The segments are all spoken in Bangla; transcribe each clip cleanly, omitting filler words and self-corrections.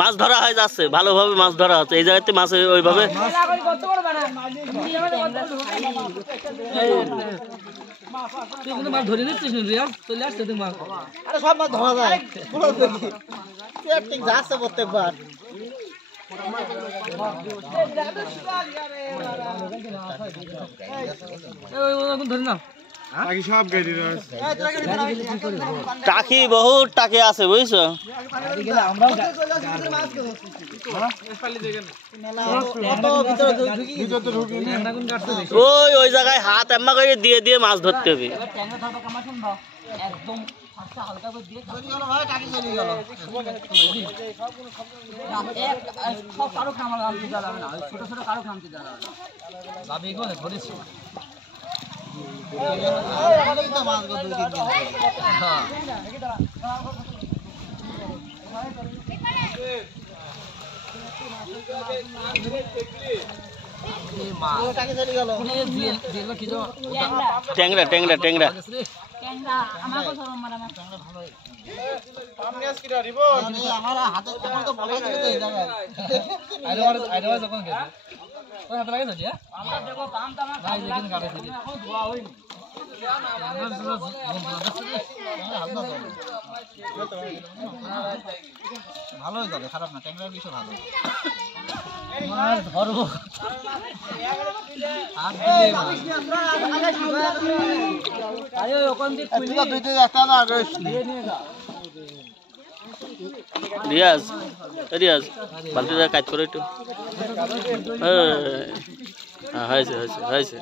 মাছ ধরা হয় যাচ্ছে, ভালোভাবে মাছ ধরা হচ্ছে এই জায়গাতে। মাছ ওইভাবে ধরে নিচ্ছিস চলে আসছে মাছ। আরে সব মাছ ধরা যায় যাচ্ছে প্রত্যেকবার। টাকি বহুত টাকি আছে বুঝছো। ওই জায়গায় হাত এম্মা করে দিয়ে দিয়ে মাছ ধরতে হবে। ট্যাংরা ট্যাংরা ট্যাংরা ভালোই যাবে, খারাপ না। ট্যাংরার বিষয় ভালো ধরবো। রিয়াজ রিয়াজ বালতিটা কাজ করে একটু। হয়েছে হয়েছে হয়েছে।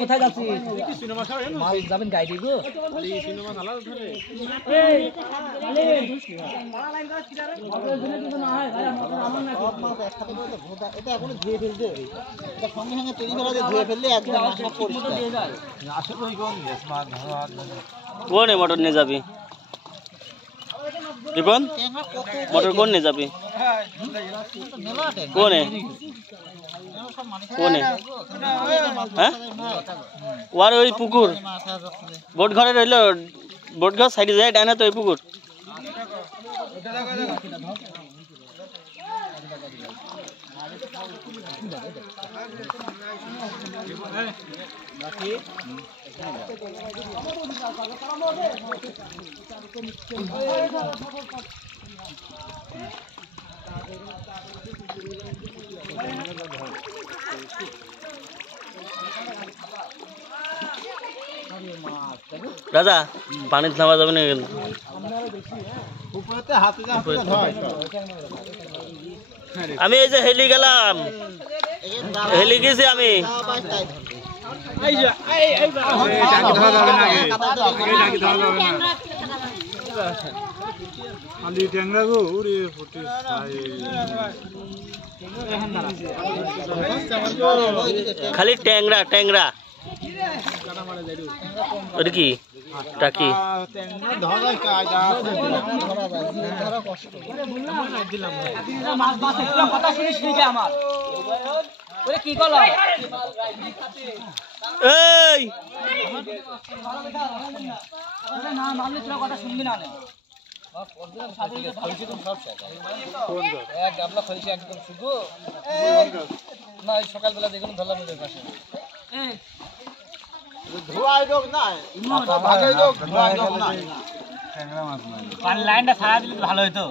কোথায় যাচ্ছি? যাবেন গাড়ি গো। কোন মোটর নিয়ে যাবি? রিপন মোটর কোন নিয়ে যাবি? কোনে কোনে? হ্যাঁ ওর ওই পুকুর বোট ঘরে রইল। বোট ঘর সাইডে যায় ডাইনা তো ওই পুকুর। রাজা পানিতে নামা যাবে না কিন্তু। আমি এই যে হেলি গেলাম, হেলি গেছি আমি। খালি ট্যাংরা ট্যাংরা ওটা কি টাকি? এই কথা শুনবি না সকালবেলা দেখুন ধরলাম পাশে লাইনটা ছাড়া দিলে ভালো হইতো।